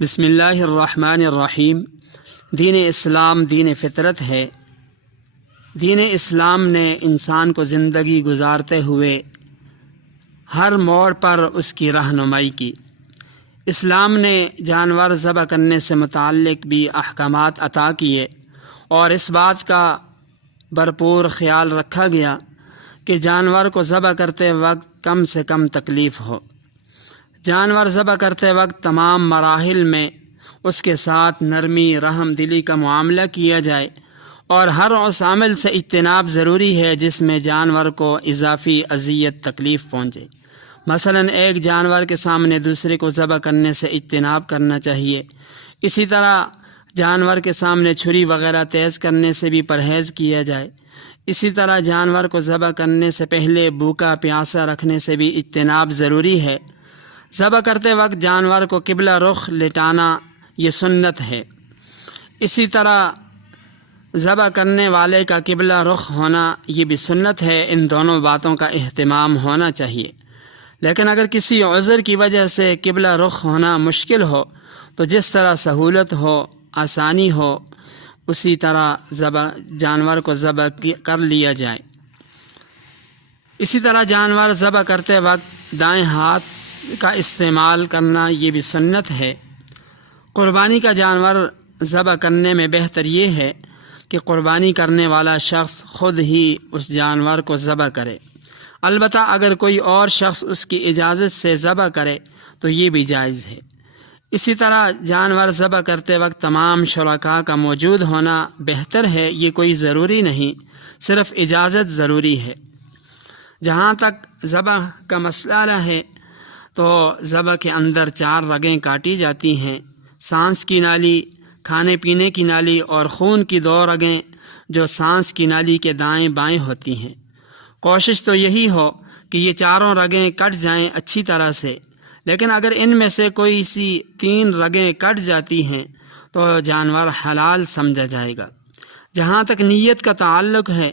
بسم اللہ الرحمن الرحیم۔ دین اسلام دین فطرت ہے۔ دین اسلام نے انسان کو زندگی گزارتے ہوئے ہر موڑ پر اس کی رہنمائی کی۔ اسلام نے جانور ذبح کرنے سے متعلق بھی احکامات عطا کیے اور اس بات کا بھرپور خیال رکھا گیا کہ جانور کو ذبح کرتے وقت کم سے کم تکلیف ہو۔ جانور ذبح کرتے وقت تمام مراحل میں اس کے ساتھ نرمی رحم دلی کا معاملہ کیا جائے اور ہر اس عمل سے اجتناب ضروری ہے جس میں جانور کو اضافی اذیت تکلیف پہنچے۔ مثلا ایک جانور کے سامنے دوسرے کو ذبح کرنے سے اجتناب کرنا چاہیے۔ اسی طرح جانور کے سامنے چھری وغیرہ تیز کرنے سے بھی پرہیز کیا جائے۔ اسی طرح جانور کو ذبح کرنے سے پہلے بھوکا پیاسا رکھنے سے بھی اجتناب ضروری ہے۔ ذبح کرتے وقت جانور کو قبلہ رخ لٹانا یہ سنت ہے۔ اسی طرح ذبح کرنے والے کا قبلہ رخ ہونا یہ بھی سنت ہے۔ ان دونوں باتوں کا اہتمام ہونا چاہیے۔ لیکن اگر کسی عذر کی وجہ سے قبلہ رخ ہونا مشکل ہو تو جس طرح سہولت ہو آسانی ہو اسی طرح جانور کو ذبح کر لیا جائے۔ اسی طرح جانور ذبح کرتے وقت دائیں ہاتھ کا استعمال کرنا یہ بھی سنت ہے۔ قربانی کا جانور ذبح کرنے میں بہتر یہ ہے کہ قربانی کرنے والا شخص خود ہی اس جانور کو ذبح کرے۔ البتہ اگر کوئی اور شخص اس کی اجازت سے ذبح کرے تو یہ بھی جائز ہے۔ اسی طرح جانور ذبح کرتے وقت تمام شرکاء کا موجود ہونا بہتر ہے۔ یہ کوئی ضروری نہیں، صرف اجازت ضروری ہے۔ جہاں تک ذبح کا مسئلہ ہے تو ذبح کے اندر 4 رگیں کاٹی جاتی ہیں: سانس کی نالی، کھانے پینے کی نالی اور خون کی 2 رگیں جو سانس کی نالی کے دائیں بائیں ہوتی ہیں۔ کوشش تو یہی ہو کہ یہ 4 رگیں کٹ جائیں اچھی طرح سے، لیکن اگر ان میں سے کوئی سی 3 رگیں کٹ جاتی ہیں تو جانور حلال سمجھا جائے گا۔ جہاں تک نیت کا تعلق ہے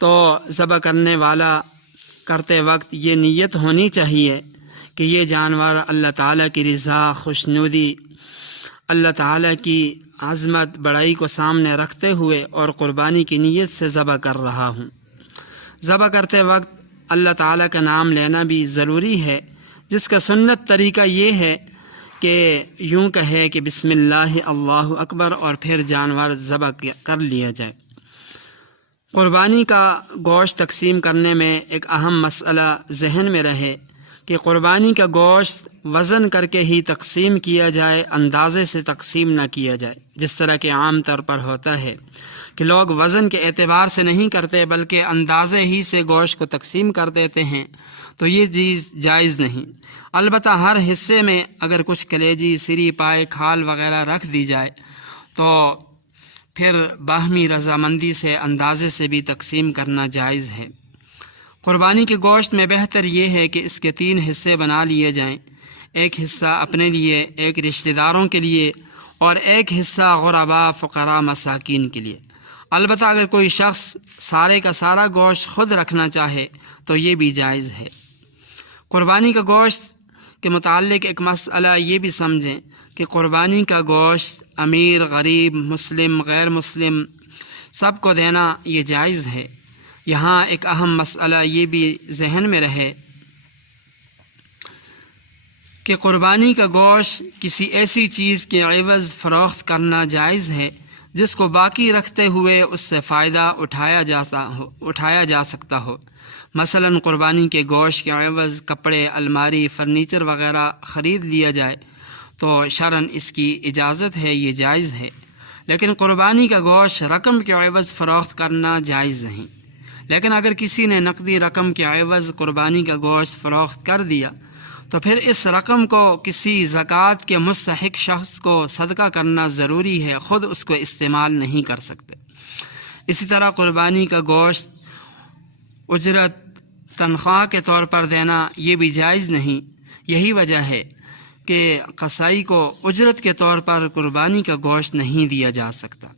تو ذبح کرنے والا کرتے وقت یہ نیت ہونی چاہیے کہ یہ جانور اللہ تعالیٰ کی رضا، خوشنودی، اللہ تعالیٰ کی عظمت بڑائی کو سامنے رکھتے ہوئے اور قربانی کی نیت سے ذبح کر رہا ہوں۔ ذبح کرتے وقت اللہ تعالیٰ کا نام لینا بھی ضروری ہے، جس کا سنت طریقہ یہ ہے کہ یوں کہے کہ بسم اللہ اللہ اکبر اور پھر جانور ذبح کر لیا جائے۔ قربانی کا گوشت تقسیم کرنے میں ایک اہم مسئلہ ذہن میں رہے کہ قربانی کا گوشت وزن کر کے ہی تقسیم کیا جائے، اندازے سے تقسیم نہ کیا جائے، جس طرح کہ عام طور پر ہوتا ہے کہ لوگ وزن کے اعتبار سے نہیں کرتے بلکہ اندازے ہی سے گوشت کو تقسیم کر دیتے ہیں، تو یہ چیز جائز نہیں۔ البتہ ہر حصے میں اگر کچھ کلیجی، سری، پائے، کھال وغیرہ رکھ دی جائے تو پھر باہمی رضامندی سے اندازے سے بھی تقسیم کرنا جائز ہے۔ قربانی کے گوشت میں بہتر یہ ہے کہ اس کے 3 حصے بنا لیے جائیں، ایک حصہ اپنے لیے، ایک رشتہ داروں کے لیے اور ایک حصہ غرباء، فقراء، مساکین کے لیے۔ البتہ اگر کوئی شخص سارے کا سارا گوشت خود رکھنا چاہے تو یہ بھی جائز ہے۔ قربانی کا گوشت کے متعلق ایک مسئلہ یہ بھی سمجھیں کہ قربانی کا گوشت امیر، غریب، مسلم، غیر مسلم سب کو دینا یہ جائز ہے۔ یہاں ایک اہم مسئلہ یہ بھی ذہن میں رہے کہ قربانی کا گوشت کسی ایسی چیز کے عوض فروخت کرنا جائز ہے جس کو باقی رکھتے ہوئے اس سے فائدہ اٹھایا جا سکتا ہو۔ مثلا قربانی کے گوشت کے عوض کپڑے، الماری، فرنیچر وغیرہ خرید لیا جائے تو شرعاً اس کی اجازت ہے، یہ جائز ہے۔ لیکن قربانی کا گوشت رقم کے عوض فروخت کرنا جائز نہیں۔ لیکن اگر کسی نے نقدی رقم کے عوض قربانی کا گوشت فروخت کر دیا تو پھر اس رقم کو کسی زکوٰۃ کے مستحق شخص کو صدقہ کرنا ضروری ہے، خود اس کو استعمال نہیں کر سکتے۔ اسی طرح قربانی کا گوشت اجرت، تنخواہ کے طور پر دینا یہ بھی جائز نہیں۔ یہی وجہ ہے کہ قصائی کو اجرت کے طور پر قربانی کا گوشت نہیں دیا جا سکتا۔